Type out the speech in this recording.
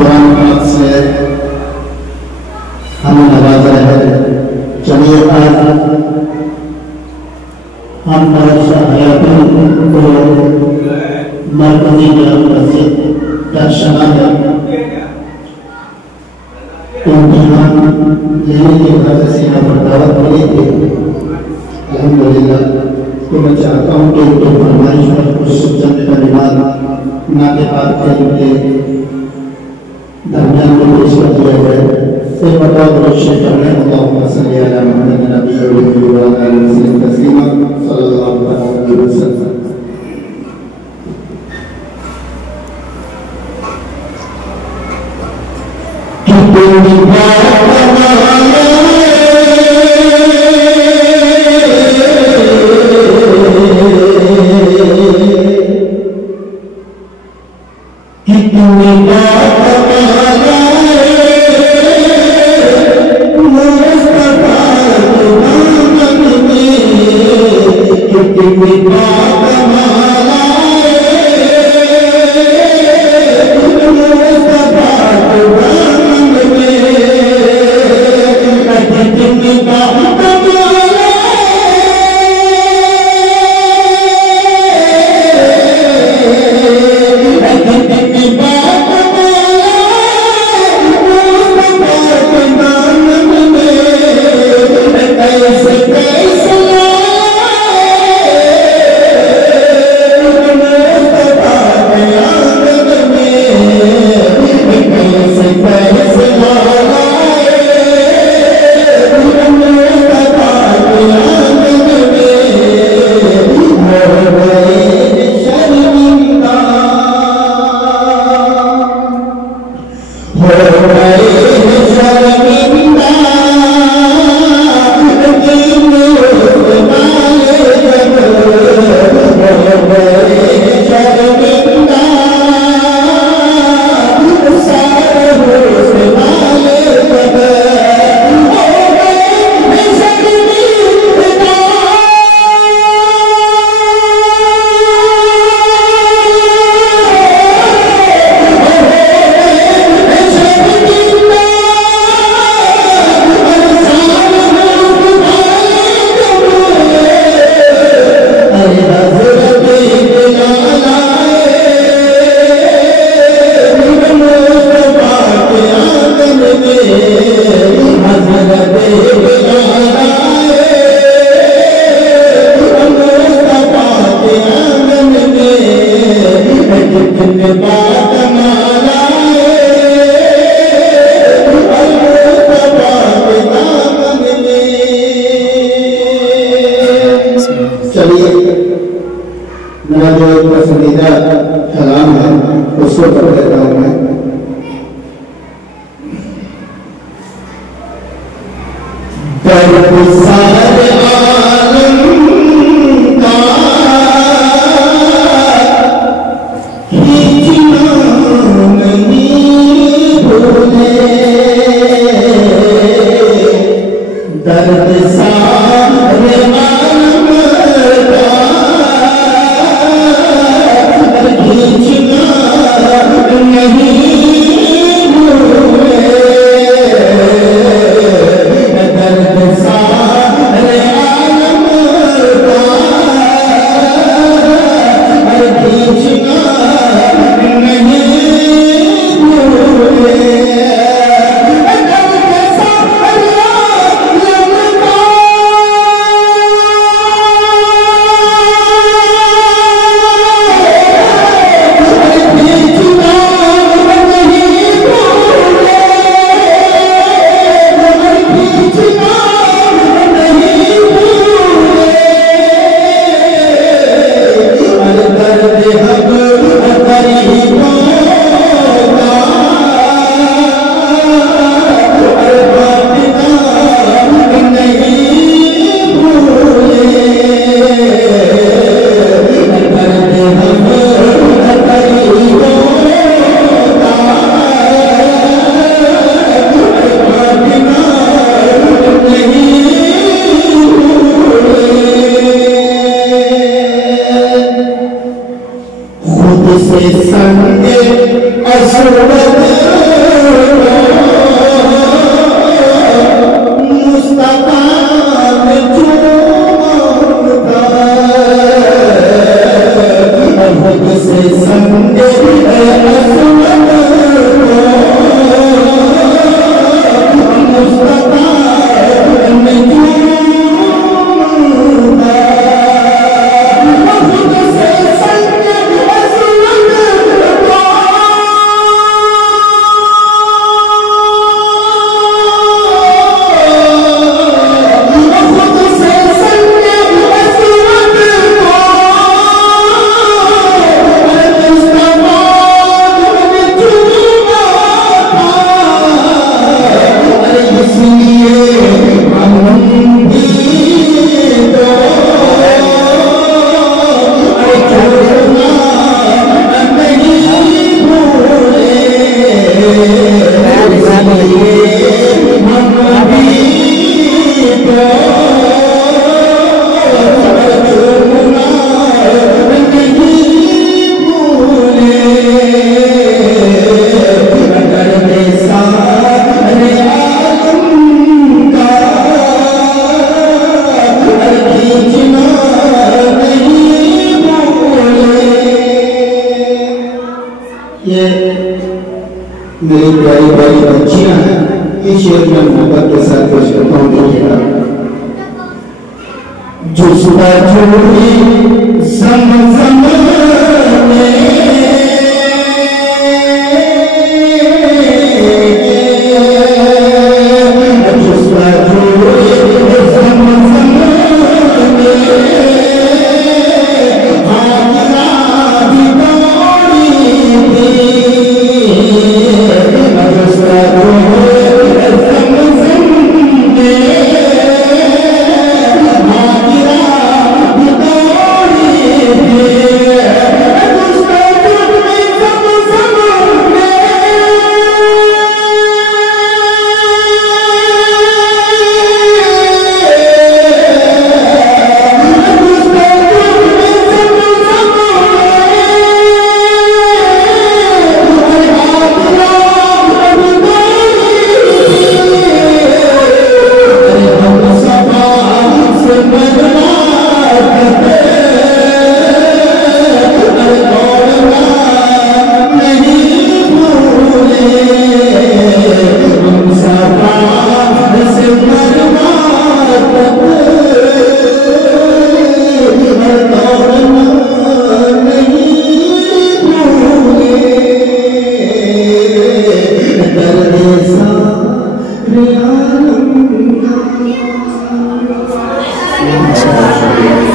कुरान पाक से हमें नवाजा है। चलिए आज हम मदरसा हयातुल को मरकजी मस्जिद दर्शना है इम्तिहान लेने की वजह से यहाँ पर दावत मिली थी। अल्हम्दुलिल्लाह तो मैं चाहता हूँ कि उनकी फरमाइश पर कुछ चंद कलिमात नाते पाक के दरमियान में पेश कर दिया गया है। फिर बताओ रोशे करने अल्लाहुम्मा सल्ली अला मुहम्मद नबी व अला आलिहि वसल्लम तस्लीमा सल्लल्लाहु अलैहि वसल्लम। मेरा जो पसंदीदा कलाम है उसको पढ़ लेता हूँ मैं। से संग असुरत मेरी प्यारी प्यारी बच्चियां हैं, ये शेर में मोहब्बत के साथ पेश करता हूँ। देखिएगा, जुस्ता छोड़ी समझ Thank you.